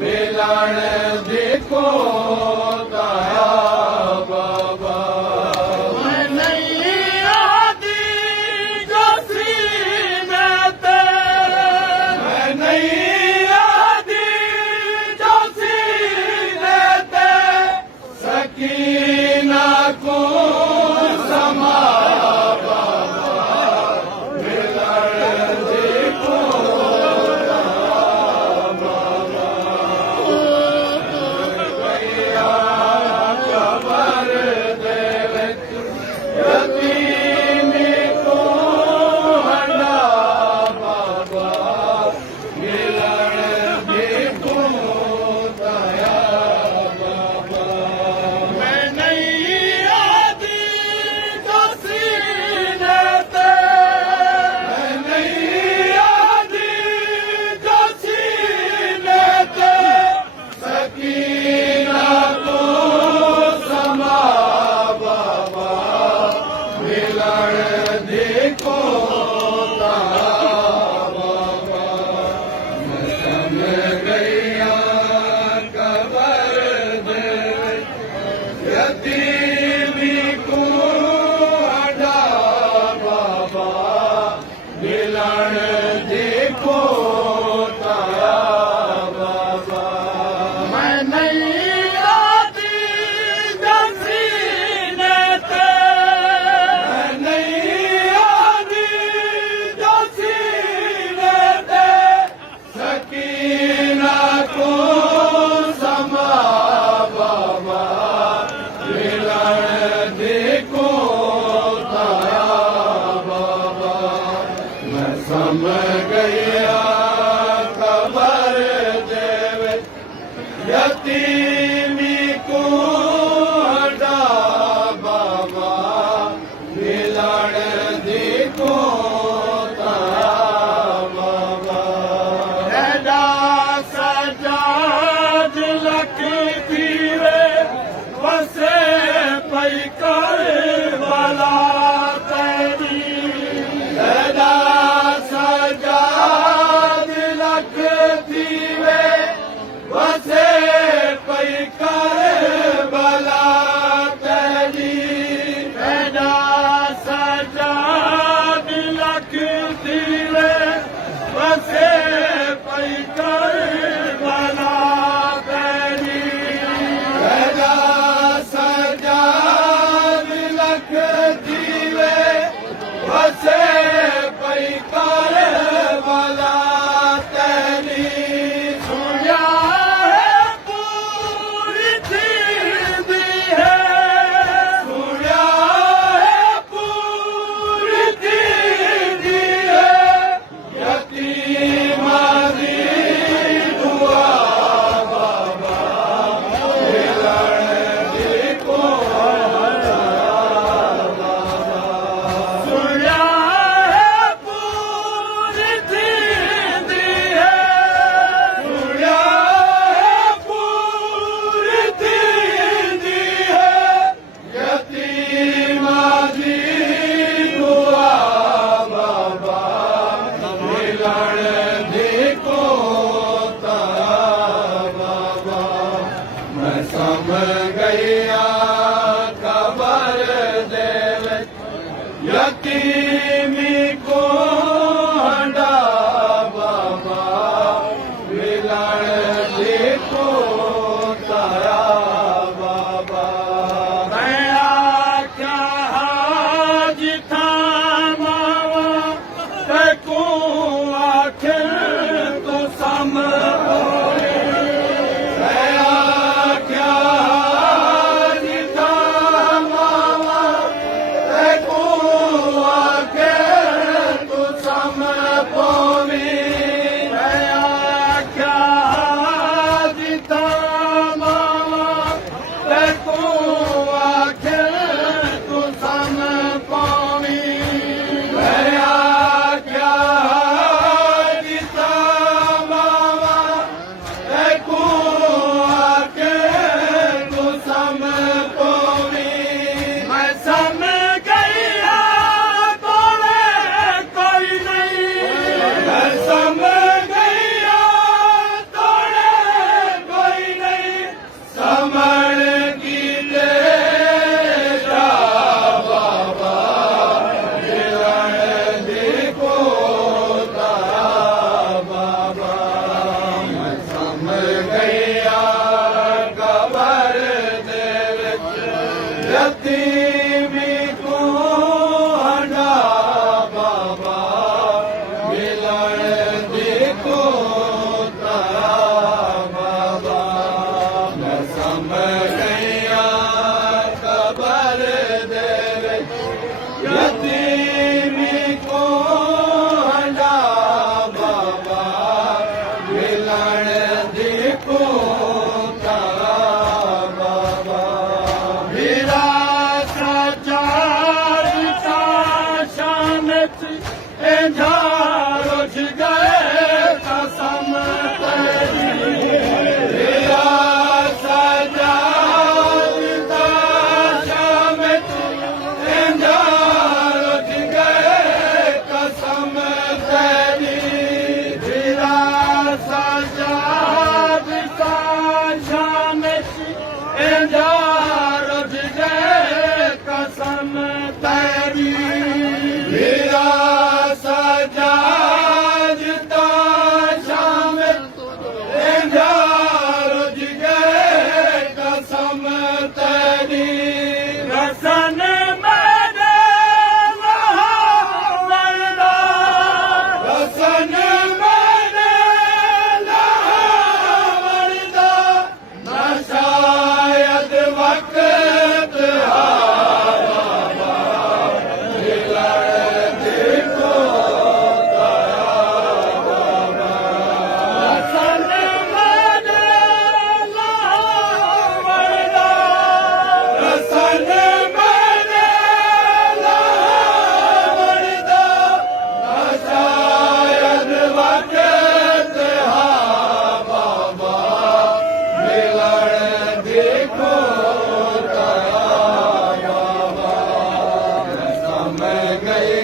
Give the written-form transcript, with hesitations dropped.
मिलण देखो दया बाबा मैनैया दी जो सीने ते मैनैया दी जो सीने ते सकीना को समा मैनैया दी जो सीने ते मैनैया दी जो सीने ते सकीना को समा बाबा मिलण देखो यतीमी को अडा बाबा मिलण देखो ताया बाबा मैनैया दी जो सीने ते मैनैया दी जो सीने ते सकीना को समा बाबा मिलण देखो ताया बाबा मैं सम गया खबर देवे यतीमी को अडा बाबा मिलण देखो ताया बाबा एडा सजाद लख पीवे वसे पई कर भला तेरी एडा सजाद लख थीवे वसे पई ਗਏ